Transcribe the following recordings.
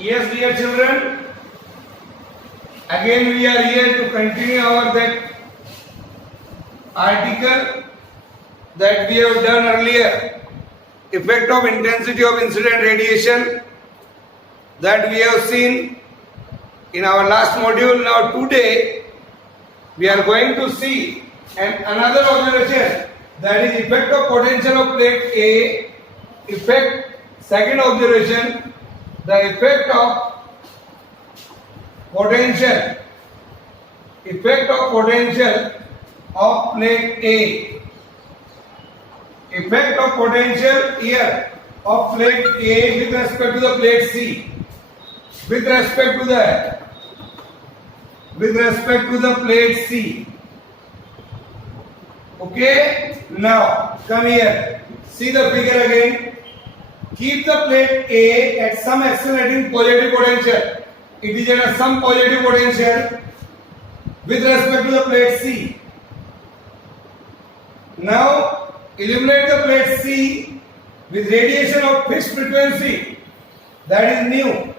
Yes, dear children, again we are here to continue our that article that we have done earlier, effect of intensity of incident radiation, that we have seen in our last module. Now today we are going to see another observation, that is effect of potential of plate A, second observation, the effect of potential of plate A, effect of potential here of plate A with respect to the plate C, with respect to the plate C. Okay, now come here, see the figure again. Keep the plate A at some accelerating positive potential. It is at some positive potential with respect to the plate C. Now illuminate the plate C with radiation of fixed frequency, that is nu,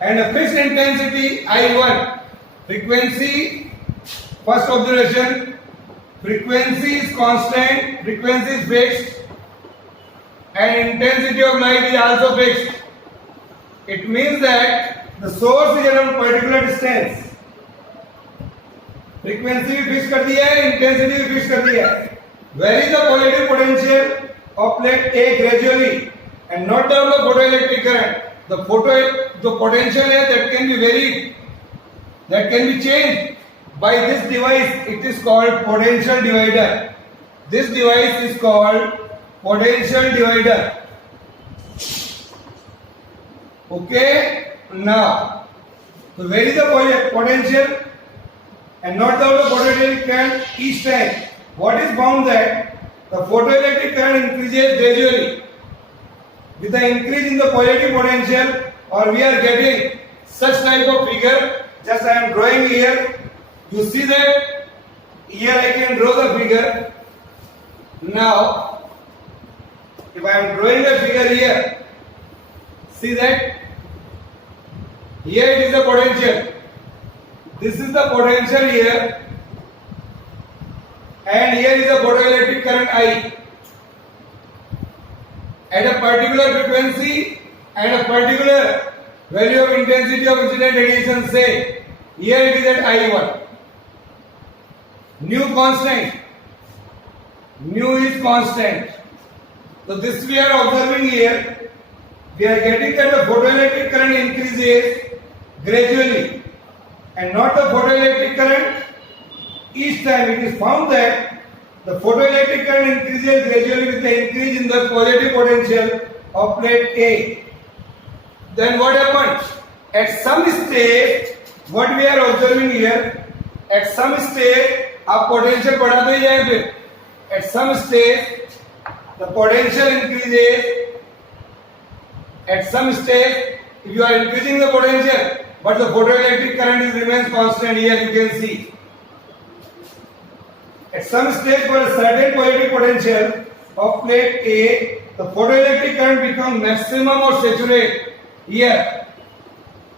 and a fixed intensity I1. Frequency, first observation, frequency is constant, frequency is fixed, and intensity of light is also fixed. It means that the source is at a particular distance. Frequency भी fix कर दिया है, intensity भी fix कर दिया है. Vary the positive potential of plate A gradually and not down the photoelectric current. The potential है that can be varied, that can be changed by this device. It is called potential divider. This device is called potential divider. Okay, now to vary the potential and not the photoelectric current each time, what is found that the photoelectric current increases gradually with the increase in the positive potential, or we are getting such type of figure. Just I am drawing here. You see that here I can draw the figure. Now if I am drawing a figure here, see that here it is the potential. This is the potential here, and here is the photoelectric current I at a particular frequency and a particular value of intensity of incident radiation. Say here it is at I1. Nu constant. Nu is constant. So this we are observing here. We are getting that the photoelectric current increases gradually and not the photoelectric current each time. It is found that the photoelectric current increases gradually with the increase in the positive potential of plate A. Then what happens? At some stage, what we are observing here, at some stage, आप potential बढ़ाते ही जाएं फिर. At some stage, the potential increases. At some stage, if you are increasing the potential, but the photoelectric current remains constant, here you can see. At some stage, for a certain positive potential of plate A, the photoelectric current becomes maximum or saturate. Here,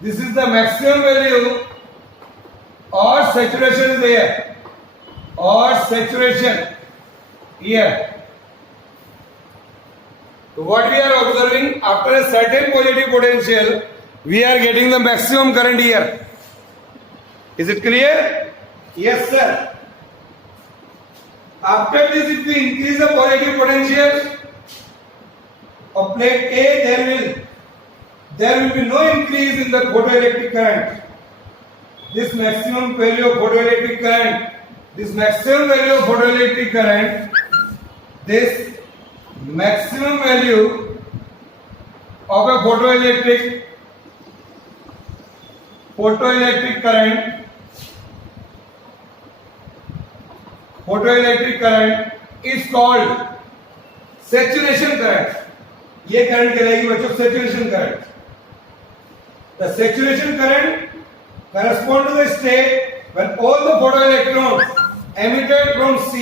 this is the maximum value, or saturation is there, or saturation here. So what we are observing, after a certain positive potential, we are getting the maximum current here. Is it clear? Yes, sir. After this, if we increase the positive potential of plate A, there will be no increase in the photoelectric current. This maximum value of photoelectric current, this maximum value of photoelectric current, this maximum value of a photoelectric current is called saturation current. ये current कहलाएगी बच्चों saturation current. The saturation current corresponds to the state when all the photoelectrons emitted from C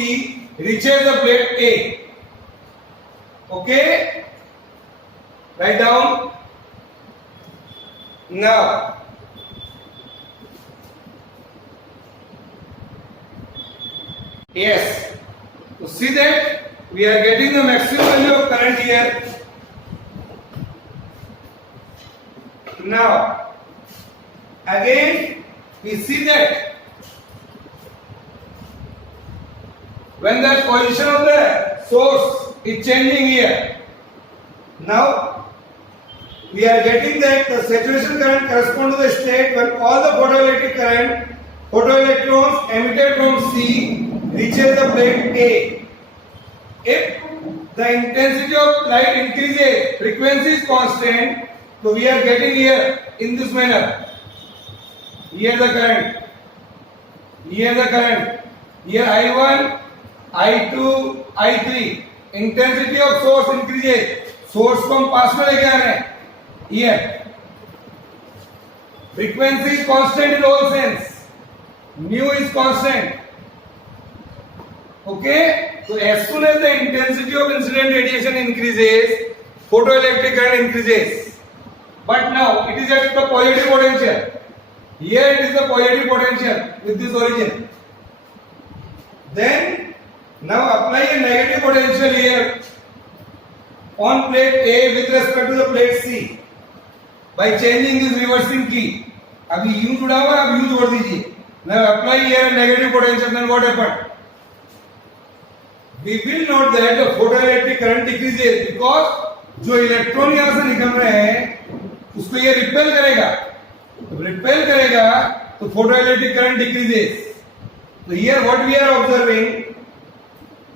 reaches the plate A. Okay, write down Now, yes, so see that we are getting the maximum value of current here. Now, again we see that when the position of the source is changing here, now we are getting that the saturation current corresponds to the state when all the photoelectric current, photoelectrons emitted from C reaches the plate A. If the intensity of light increases, frequency is constant, so we are getting here in this manner. Here the current, here the current, here I1, I2, I3. Intensity of source increases. Source को हम पास में लेके आ रहे हैं. Here, frequency is constant in all sense. Nu is constant. Okay, so as soon as the intensity of incident radiation increases, photoelectric current increases. But now it is at the positive potential. Here it is the positive potential with this origin. Then now apply a negative potential here on plate A with respect to the plate C by changing this reversing key. अभी U जुड़ा हुआ है, अब U जोड़ दीजिए. Now apply here a negative potential. Then what happened? We will note that the photoelectric current decreases because जो electron यहाँ से निकल रहे हैं उसको ये रिपेल करेगा. रिपेल करेगा तो photoelectric current decreases. So here what we are observing,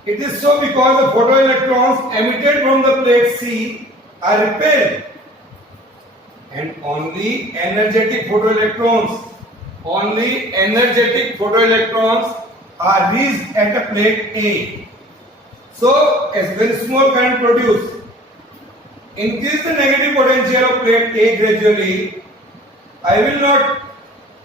it is so because the photoelectrons emitted from the plate C are repelled and only energetic photoelectrons are reached at the plate A. So as very small current produced, increase the negative potential of plate A gradually. I will note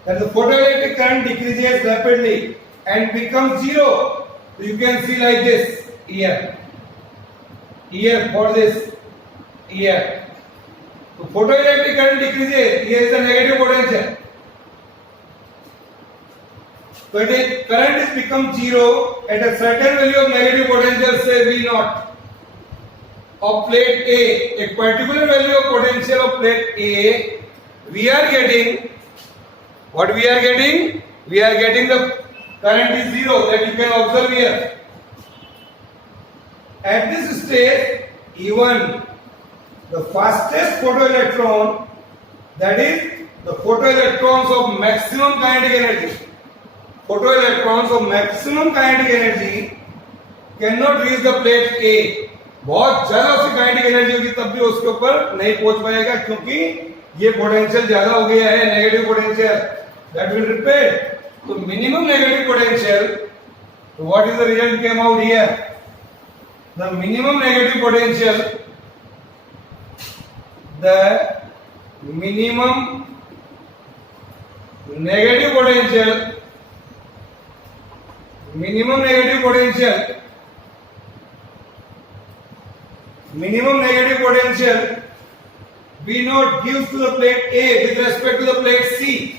that the photoelectric current decreases rapidly and becomes zero. So you can see like this here for this here. So photoelectric current decreases. Here is the negative potential. So the current is become zero at a certain value of negative potential, say V naught of plate A. A particular value of potential of plate A, we are getting what we are getting? We are getting the current is zero, that you can observe here. At this stage, even the fastest photoelectron, that is the photoelectrons of maximum kinetic energy, cannot reach the plate A. बहुत ज्यादा उसकी kinetic energy होगी तब भी उसके ऊपर नहीं पहुंच पाएगा क्योंकि ये पोटेंशियल ज्यादा हो गया है, negative potential. That will repel. So minimum negative potential, so what is the result came out here? The minimum negative potential, V naught gives to the plate A with respect to the plate C,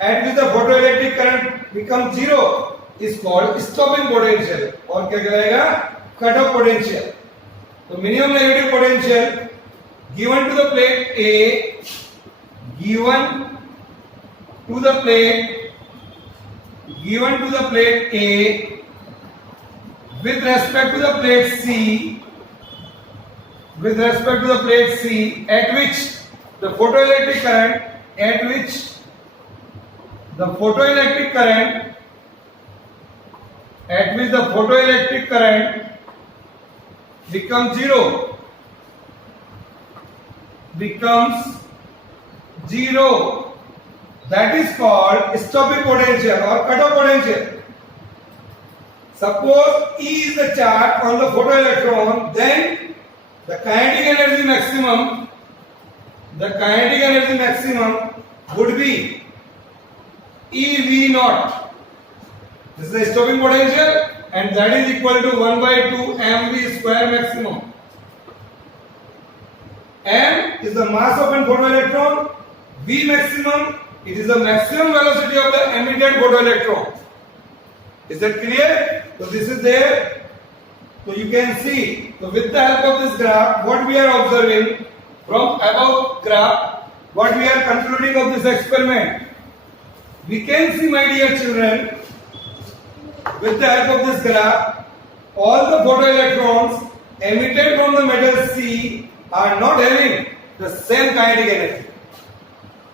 at which the photoelectric current becomes zero, is called stopping potential. और क्या कहलाएगा? Cut off potential. So minimum negative potential given to the plate A, with respect to the plate C, at which the photoelectric current becomes zero. That is called stopping potential or cutoff potential. Suppose E is the charge on the photoelectron, then the kinetic energy maximum would be EV naught. This is the stopping potential, and that is equal to 1/2 mv square maximum. M is the mass of an photoelectron. V maximum, it is the maximum velocity of the emitted photoelectron. Is that clear? So this is there. So you can see. So with the help of this graph, what we are observing from above graph, what we are concluding of this experiment. We can see, my dear children, with the help of this graph, all the photoelectrons emitted from the metal C are not having the same kinetic energy.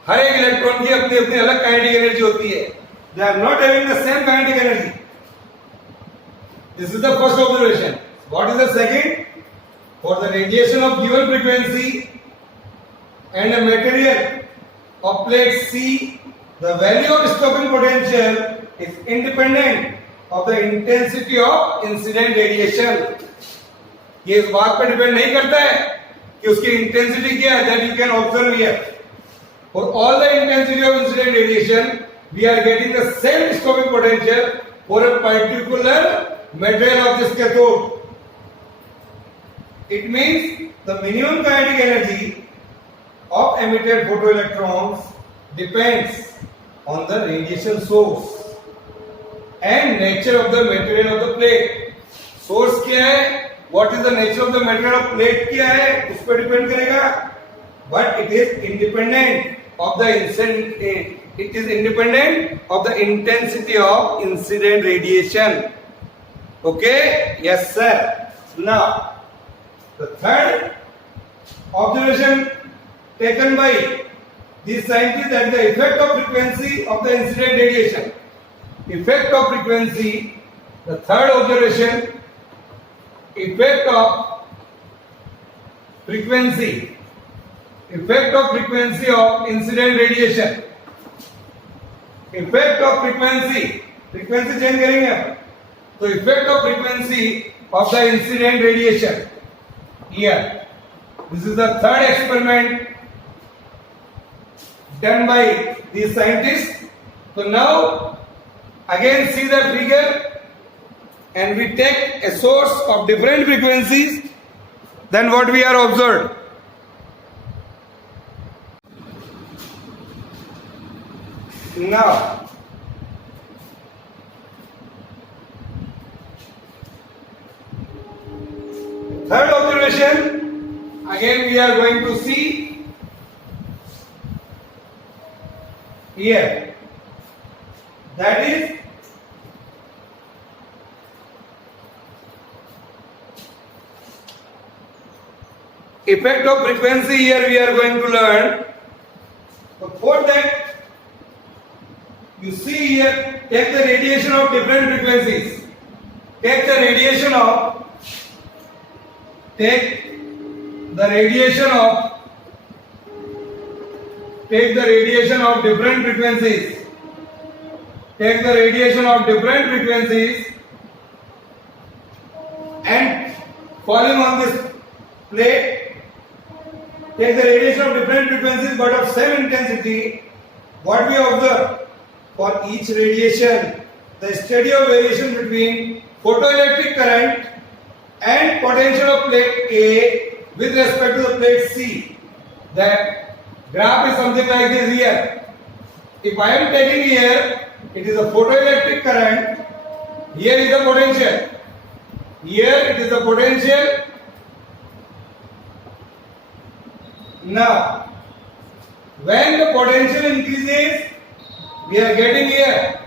हर एक electron की अपनी अपनी अलग kinetic energy होती है. They are not having the same kinetic energy. This is the first observation. What is the second? For the radiation of given frequency and a material of plate C, the value of stopping potential is independent of the intensity of incident radiation. ये इस बात पर depend नहीं करता है कि उसकी intensity क्या है. That you can observe here. For all the intensity of incident radiation, we are getting the same stopping potential for a particular material of this cathode. It means the minimum kinetic energy of emitted photoelectrons depends on the radiation source and nature of the material of the plate. Source क्या है? What is the nature of the material of plate क्या है? उस पर depend करेगा. But it is independent of the incident. It is independent of the intensity of incident radiation. Okay? Yes, sir. Now, the third observation taken by these scientists, that the effect of frequency of the incident radiation. Effect of frequency. The third observation. Effect of frequency. Effect of frequency of incident radiation. Effect of frequency. Frequency change करेंगे आप. So effect of frequency of the incident radiation. Here, this is the third experiment done by these scientists. So now, again see the figure, and we take a source of different frequencies than what we are observed. Now, third observation, again we are going to see here, that is effect of frequency. Here we are going to learn. So for that, you see here, take the radiation of different frequencies. Take the radiation of different frequencies. Take the radiation of different frequencies and falling on this plate. Take the radiation of different frequencies but of same intensity. What we observe? For each radiation, the study of variation between photoelectric current and potential of plate A with respect to the plate C. The graph is something like this here. If I am taking here, it is a photoelectric current. Here is the potential. Here it is the potential. Now, when the potential increases, we are getting here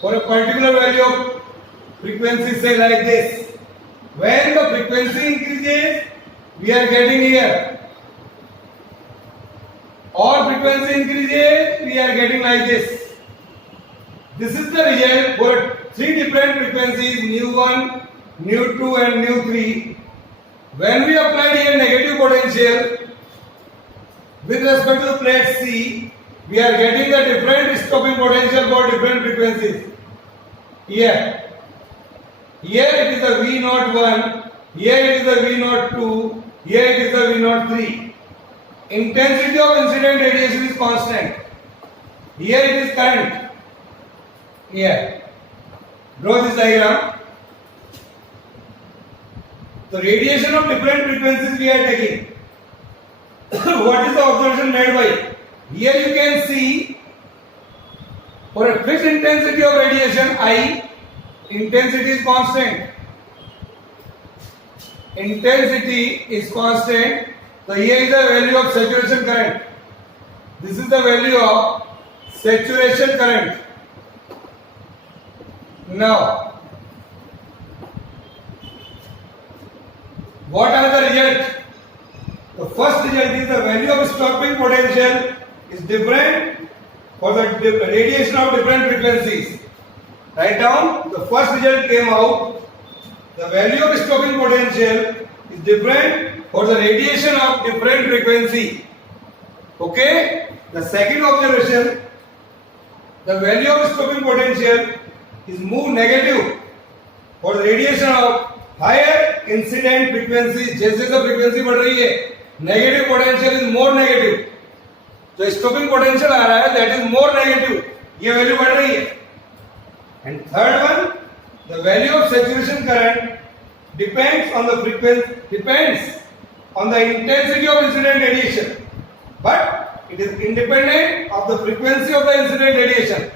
for a particular value of frequency, say like this. When the frequency increases, we are getting here. Or frequency increases, we are getting like this. This is the result for three different frequencies, nu1, nu2 and nu3. When we apply here negative potential with respect to the plate C, we are getting the different stopping potential for different frequencies. Here it is the V01, here it is the V02, here it is the V03. Intensity of incident radiation is constant. Here it is current. Here. Draw this diagram. The radiation of different frequencies we are taking. what is the observation made by? Here you can see for a fixed intensity of radiation I, intensity is constant. Intensity is constant. So here is the value of saturation current. This is the value of saturation current. Now, what are the results? The first result is the value of stopping potential is different for the radiation of different frequencies. Write down, the first result came out, the value of stopping potential is different for the radiation of different frequency. Okay? The second observation, the value of stopping potential is more negative for the radiation of higher incident frequency. जैसे जैसे frequency बढ़ रही है, negative potential is more negative. जो stopping potential आ रहा है, that is more negative. ये value बढ़ रही है. And third one, the value of saturation current depends on the frequency, depends on the intensity of incident radiation, but it is independent of the frequency of the incident radiation.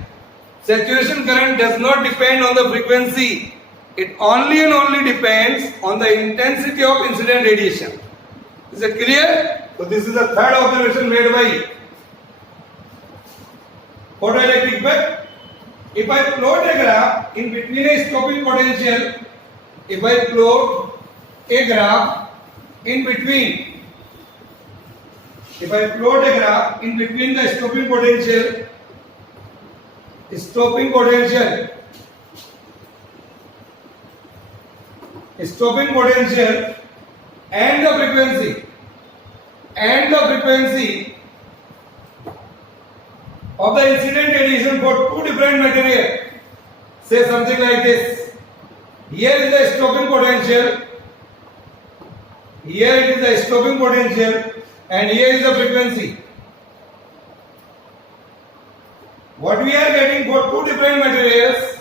Saturation current does not depend on the frequency. It only and only depends on the intensity of incident radiation. Is it clear? So this is the third observation made by photoelectric effect. If I plot a graph in between a stopping potential, if I plot a graph in between, if I plot a graph in between the stopping potential and the frequency of the incident radiation for two different materials, say something like this. Here is the stopping potential, here it is the stopping potential, and here is the frequency. What we are getting for two different materials,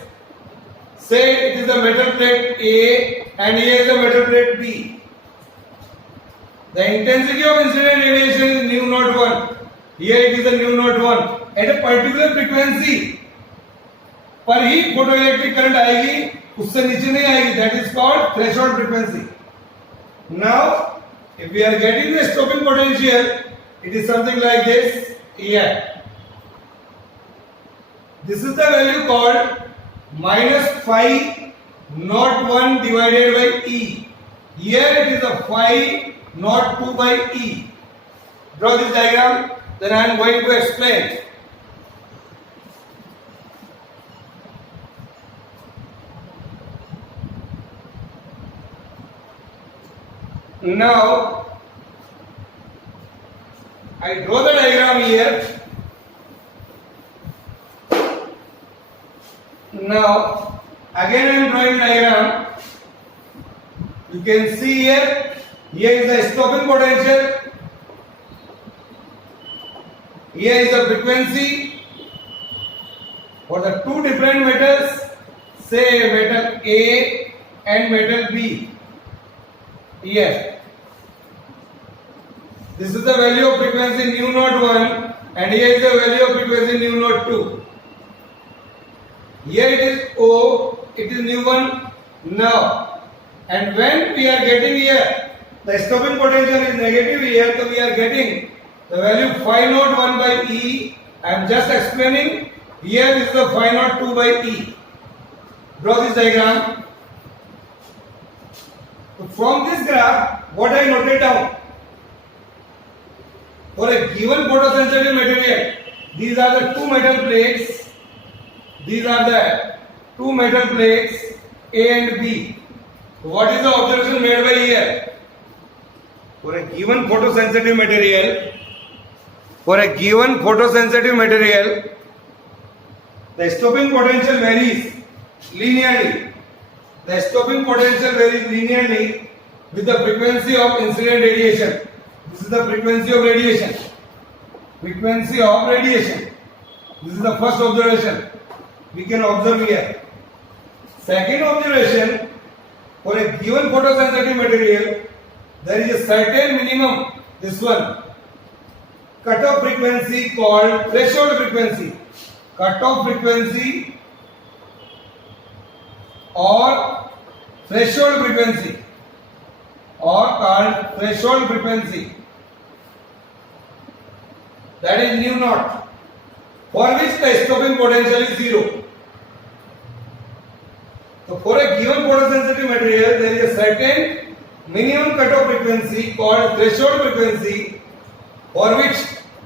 say it is the metal plate A and here is the metal plate B. The intensity of incident radiation is nu naught 1. Here it is the nu naught 1. At a particular frequency पर ही photoelectric current आएगी, उससे नीचे नहीं आएगी. That is called threshold frequency. Now, if we are getting the stopping potential, it is something like this here. This is the value called minus phi naught 1 divided by E. Here it is a phi naught 2 by E. Draw this diagram, then I am going to explain. Now, I draw the diagram here. Now, again I am drawing diagram. You can see here is the stopping potential, here is the frequency for the two different metals, say metal A and metal B. Here, this is the value of frequency nu naught 1 and here is the value of frequency nu naught 2. Here it is O, it is nu 1 now, and when we are getting here the stopping potential is negative here, so we are getting the value phi naught 1 by E. I am just explaining. Here is the phi naught 2 by E. Draw this diagram. So from this graph, what I noted down, for a given photosensitive material, these are the two metal plates. These are the two metal plates A and B. So what is the observation made by here? For a given photosensitive material, the stopping potential varies linearly. The stopping potential varies linearly with the frequency of incident radiation. This is the frequency of radiation. Frequency of radiation. This is the first observation we can observe here. Second observation, for a given photosensitive material, there is a certain minimum, this one, cutoff frequency called threshold frequency. Cutoff frequency or threshold frequency or called threshold frequency, that is nu naught, for which the stopping potential is zero. So for a given photosensitive material there is a certain minimum cutoff frequency called threshold frequency for which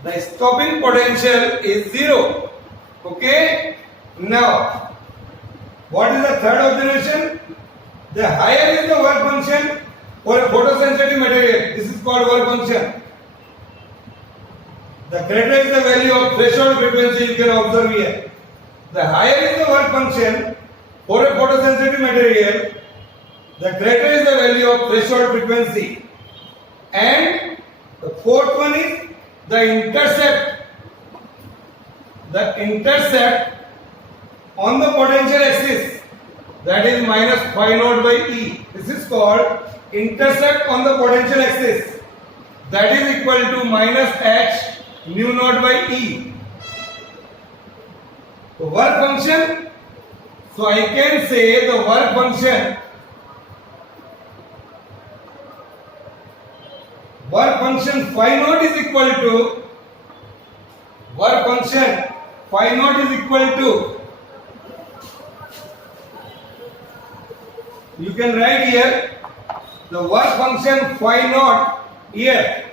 the stopping potential is zero. Okay, now what is the third observation? The higher is the work function for a photosensitive material, this is called work function. The greater is the value of threshold frequency, you can observe here. The higher is the work function for a photosensitive material, the greater is the value of threshold frequency. And the fourth one is the intercept. The intercept on the potential axis, that is minus phi naught by E. This is called intercept on the potential axis, that is equal to minus h nu naught by E. So work function, so I can say the work function phi naught is equal to work function phi naught is equal to, you can write here the work function phi naught here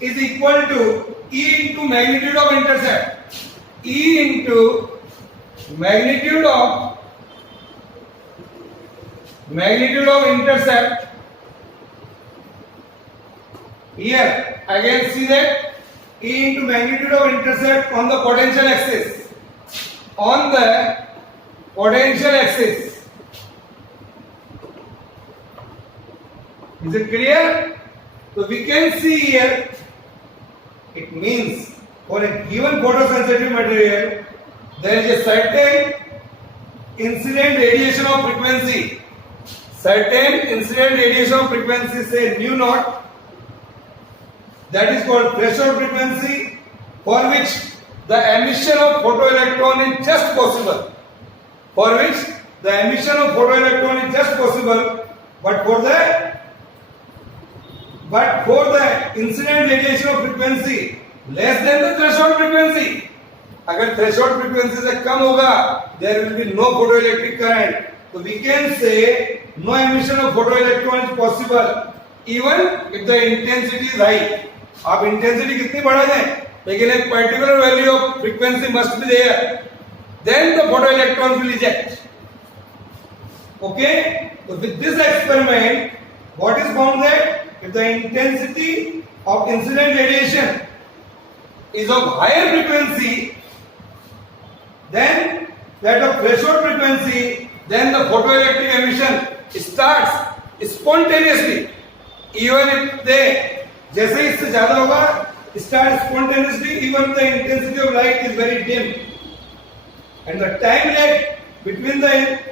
is equal to E into magnitude of intercept. E into magnitude of intercept. Here again see that E into magnitude of intercept on the potential axis. On the potential axis. Is it clear? So we can see here, it means for a given photosensitive material there is a certain incident radiation of frequency. Certain incident radiation of frequency, say nu naught, that is called threshold frequency, for which the emission of photoelectron is just possible. For which the emission of photoelectron is just possible, but for the incident radiation of frequency less than the threshold frequency, अगर threshold frequency से कम होगा, there will be no photoelectric current. So we can say no emission of photoelectron is possible even if the intensity is high. आप intensity कितनी बढ़ा दें, लेकिन एक particular value of frequency must be there. Then the photoelectrons will eject. Okay? So with this experiment, what is found that if the intensity of incident radiation is of higher frequency than that of threshold frequency, then the photoelectric emission starts spontaneously. Even if they, जैसे इससे ज़्यादा होगा, start spontaneously even the intensity of light is very dim. And the time lag between the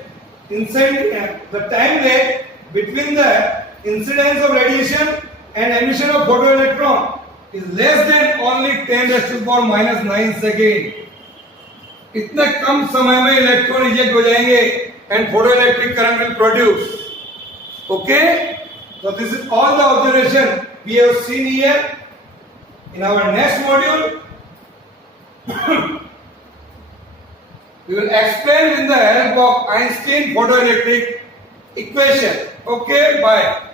incidence of radiation and emission of photoelectron is less than only 10 raised to the power minus 9 second. इतने कम समय में electron eject हो जाएंगे and photoelectric current will produce. Okay? So this is all the observation we have seen here. In our next module, we will explain with the help of Einstein photoelectric equation. Okay? Bye.